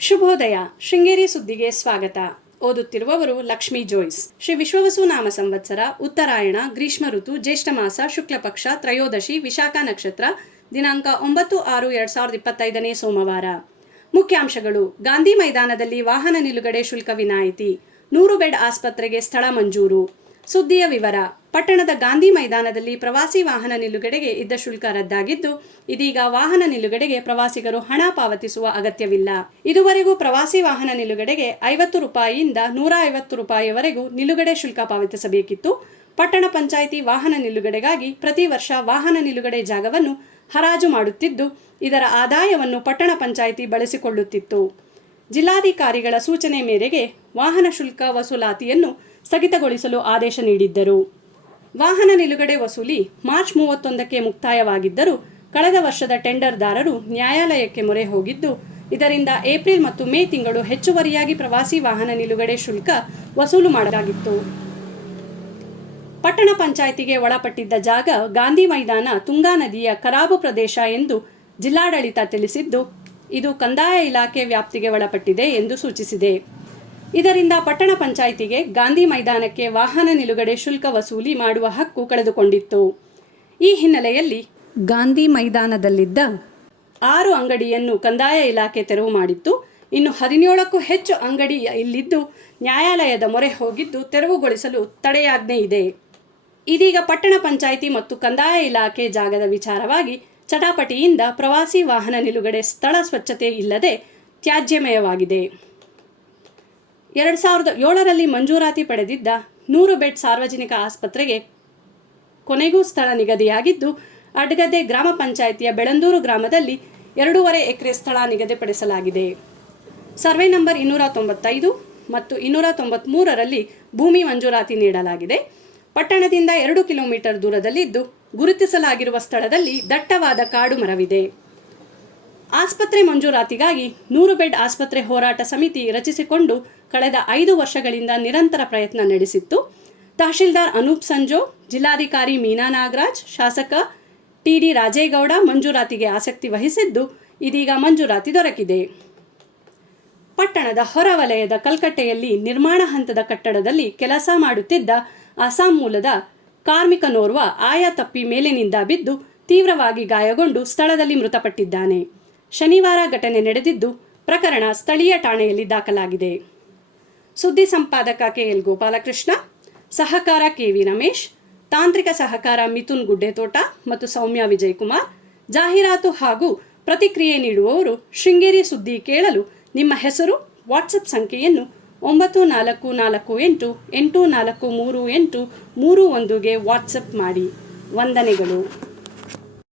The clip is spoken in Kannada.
ಶುಭೋದಯ. ಶೃಂಗೇರಿ ಸುದ್ದಿಗೆ ಸ್ವಾಗತ. ಓದುತ್ತಿರುವವರು ಲಕ್ಷ್ಮೀ ಜೋಯ್ಸ್. ಶ್ರೀ ವಿಶ್ವವಸು ನಾಮ ಸಂವತ್ಸರ, ಉತ್ತರಾಯಣ, ಗ್ರೀಷ್ಮ ಋತು, ಜ್ಯೇಷ್ಠ ಮಾಸ, ಶುಕ್ಲ ಪಕ್ಷ, ತ್ರಯೋದಶಿ, ವಿಶಾಖ ನಕ್ಷತ್ರ, ದಿನಾಂಕ 9/6/2025 ಸೋಮವಾರ. ಮುಖ್ಯಾಂಶಗಳು: ಗಾಂಧಿ ಮೈದಾನದಲ್ಲಿ ವಾಹನ ನಿಲುಗಡೆ ಶುಲ್ಕ ವಿನಾಯಿತಿ, 100 ಬೆಡ್ ಆಸ್ಪತ್ರೆಗೆ ಸ್ಥಳ ಮಂಜೂರು. ಸುದ್ದಿಯ ವಿವರ. ಪಟ್ಟಣದ ಗಾಂಧಿ ಮೈದಾನದಲ್ಲಿ ಪ್ರವಾಸಿ ವಾಹನ ನಿಲುಗಡೆಗೆ ಇದ್ದ ಶುಲ್ಕ ರದ್ದಾಗಿದ್ದು, ಇದೀಗ ವಾಹನ ನಿಲುಗಡೆಗೆ ಪ್ರವಾಸಿಗರು ಹಣ ಪಾವತಿಸುವ ಅಗತ್ಯವಿಲ್ಲ. ಇದುವರೆಗೂ ಪ್ರವಾಸಿ ವಾಹನ ನಿಲುಗಡೆಗೆ 50 ರೂಪಾಯಿಯಿಂದ 150 ರೂಪಾಯಿವರೆಗೂ ನಿಲುಗಡೆ ಶುಲ್ಕ ಪಾವತಿಸಬೇಕಿತ್ತು. ಪಟ್ಟಣ ಪಂಚಾಯಿತಿ ವಾಹನ ನಿಲುಗಡೆಗಾಗಿ ಪ್ರತಿ ವರ್ಷ ವಾಹನ ನಿಲುಗಡೆ ಜಾಗವನ್ನು ಹರಾಜು ಮಾಡುತ್ತಿದ್ದು, ಇದರ ಆದಾಯವನ್ನು ಪಟ್ಟಣ ಪಂಚಾಯಿತಿ ಬಳಸಿಕೊಳ್ಳುತ್ತಿತ್ತು. ಜಿಲ್ಲಾಧಿಕಾರಿಗಳ ಸೂಚನೆ ಮೇರೆಗೆ ವಾಹನ ಶುಲ್ಕ ವಸೂಲಾತಿಯನ್ನು ಸ್ಥಗಿತಗೊಳಿಸಲು ಆದೇಶ ನೀಡಿದ್ದರು. ವಾಹನ ನಿಲುಗಡೆ ವಸೂಲಿ ಮಾರ್ಚ್ 31ಕ್ಕೆ ಮುಕ್ತಾಯವಾಗಿದ್ದರೂ ಕಳೆದ ವರ್ಷದ ಟೆಂಡರ್ದಾರರು ನ್ಯಾಯಾಲಯಕ್ಕೆ ಮೊರೆ ಹೋಗಿದ್ದು, ಇದರಿಂದ ಏಪ್ರಿಲ್ ಮತ್ತು ಮೇ ತಿಂಗಳು ಹೆಚ್ಚುವರಿಯಾಗಿ ಪ್ರವಾಸಿ ವಾಹನ ನಿಲುಗಡೆ ಶುಲ್ಕ ವಸೂಲು ಮಾಡಲಾಗಿತ್ತು. ಪಟ್ಟಣ ಪಂಚಾಯಿತಿಗೆ ಒಳಪಟ್ಟಿದ್ದ ಜಾಗ ಗಾಂಧಿ ಮೈದಾನ ತುಂಗಾ ನದಿಯ ಕರಾಬು ಪ್ರದೇಶ ಎಂದು ಜಿಲ್ಲಾಡಳಿತ ತಿಳಿಸಿದ್ದು, ಇದು ಕಂದಾಯ ಇಲಾಖೆ ವ್ಯಾಪ್ತಿಗೆ ಒಳಪಟ್ಟಿದೆ ಎಂದು ಸೂಚಿಸಿದೆ. ಇದರಿಂದ ಪಟ್ಟಣ ಪಂಚಾಯಿತಿಗೆ ಗಾಂಧಿ ಮೈದಾನಕ್ಕೆ ವಾಹನ ನಿಲುಗಡೆ ಶುಲ್ಕ ವಸೂಲಿ ಮಾಡುವ ಹಕ್ಕು ಕಳೆದುಕೊಂಡಿತ್ತು. ಈ ಹಿನ್ನೆಲೆಯಲ್ಲಿ ಗಾಂಧಿ ಮೈದಾನದಲ್ಲಿದ್ದ 6 ಅಂಗಡಿಯನ್ನು ಕಂದಾಯ ಇಲಾಖೆ ತೆರವು ಮಾಡಿತ್ತು. ಇನ್ನು 17ಕ್ಕೂ ಹೆಚ್ಚು ಅಂಗಡಿ ಇಲ್ಲಿದ್ದು ನ್ಯಾಯಾಲಯದ ಮೊರೆ ಹೋಗಿದ್ದು ತೆರವುಗೊಳಿಸಲು ತಡೆಯಾಜ್ಞೆ ಇದೆ. ಇದೀಗ ಪಟ್ಟಣ ಪಂಚಾಯಿತಿ ಮತ್ತು ಕಂದಾಯ ಇಲಾಖೆ ಜಾಗದ ವಿಚಾರವಾಗಿ ಚಟಾಪಟಿಯಿಂದ ಪ್ರವಾಸಿ ವಾಹನ ನಿಲುಗಡೆ ಸ್ಥಳ ಸ್ವಚ್ಛತೆ ಇಲ್ಲದೆ ತ್ಯಾಜ್ಯಮಯವಾಗಿದೆ. 2007ರಲ್ಲಿ ಮಂಜೂರಾತಿ ಪಡೆದಿದ್ದ 100 ಬೆಡ್ ಸಾರ್ವಜನಿಕ ಆಸ್ಪತ್ರೆಗೆ ಕೊನೆಗೂ ಸ್ಥಳ ನಿಗದಿಯಾಗಿದ್ದು, ಅಡ್ಗದ್ದೆ ಗ್ರಾಮ ಪಂಚಾಯಿತಿಯ ಬೆಳಂದೂರು ಗ್ರಾಮದಲ್ಲಿ 2.5 ಎಕರೆ ಸ್ಥಳ ನಿಗದಿಪಡಿಸಲಾಗಿದೆ. ಸರ್ವೆ ನಂಬರ್ 295 ಮತ್ತು 293ರಲ್ಲಿ ಭೂಮಿ ಮಂಜೂರಾತಿ ನೀಡಲಾಗಿದೆ. ಪಟ್ಟಣದಿಂದ 2 ಕಿಲೋಮೀಟರ್ ದೂರದಲ್ಲಿದ್ದು, ಗುರುತಿಸಲಾಗಿರುವ ಸ್ಥಳದಲ್ಲಿ ದಟ್ಟವಾದ ಕಾಡು ಮರವಿದೆ. ಆಸ್ಪತ್ರೆ ಮಂಜೂರಾತಿಗಾಗಿ 100 ಬೆಡ್ ಆಸ್ಪತ್ರೆ ಹೋರಾಟ ಸಮಿತಿ ರಚಿಸಿಕೊಂಡು ಕಳೆದ 5 ವರ್ಷಗಳಿಂದ ನಿರಂತರ ಪ್ರಯತ್ನ ನಡೆಸಿತ್ತು. ತಹಶೀಲ್ದಾರ್ ಅನೂಪ್ ಸಂಜೋ, ಜಿಲ್ಲಾಧಿಕಾರಿ ಮೀನಾ ನಾಗರಾಜ್, ಶಾಸಕ ಟಿ.ಡಿ. ರಾಜೇಗೌಡ ಮಂಜೂರಾತಿಗೆ ಆಸಕ್ತಿ ವಹಿಸಿದ್ದು, ಇದೀಗ ಮಂಜೂರಾತಿ ದೊರಕಿದೆ. ಪಟ್ಟಣದ ಹೊರವಲಯದ ಕಲ್ಕಟ್ಟೆಯಲ್ಲಿ ನಿರ್ಮಾಣ ಹಂತದ ಕಟ್ಟಡದಲ್ಲಿ ಕೆಲಸ ಮಾಡುತ್ತಿದ್ದ ಅಸ್ಸಾಂ ಮೂಲದ ಕಾರ್ಮಿಕನೋರ್ವ ಆಯ ತಪ್ಪಿ ಮೇಲಿನಿಂದ ಬಿದ್ದು ತೀವ್ರವಾಗಿ ಗಾಯಗೊಂಡು ಸ್ಥಳದಲ್ಲಿ ಮೃತಪಟ್ಟಿದ್ದಾನೆ. ಶನಿವಾರ ಘಟನೆ ನಡೆದಿದ್ದು, ಪ್ರಕರಣ ಸ್ಥಳೀಯ ಠಾಣೆಯಲ್ಲಿ ದಾಖಲಾಗಿದೆ. ಸುದ್ದಿ ಸಂಪಾದಕ ಕೆ.ಎಲ್. ಗೋಪಾಲಕೃಷ್ಣ, ಸಹಕಾರ ಕೆ.ವಿ. ರಮೇಶ್, ತಾಂತ್ರಿಕ ಸಹಕಾರ ಮಿಥುನ್ ಗುಡ್ಡೆತೋಟ ಮತ್ತು ಸೌಮ್ಯ ವಿಜಯಕುಮಾರ್. ಜಾಹೀರಾತು ಹಾಗೂ ಪ್ರತಿಕ್ರಿಯೆ ನೀಡುವವರು ಶೃಂಗೇರಿ ಸುದ್ದಿ ಕೇಳಲು ನಿಮ್ಮ ಹೆಸರು, ವಾಟ್ಸಪ್ ಸಂಖ್ಯೆಯನ್ನು 9448843831ಗೆ ವಾಟ್ಸಪ್ ಮಾಡಿ. ವಂದನೆಗಳು.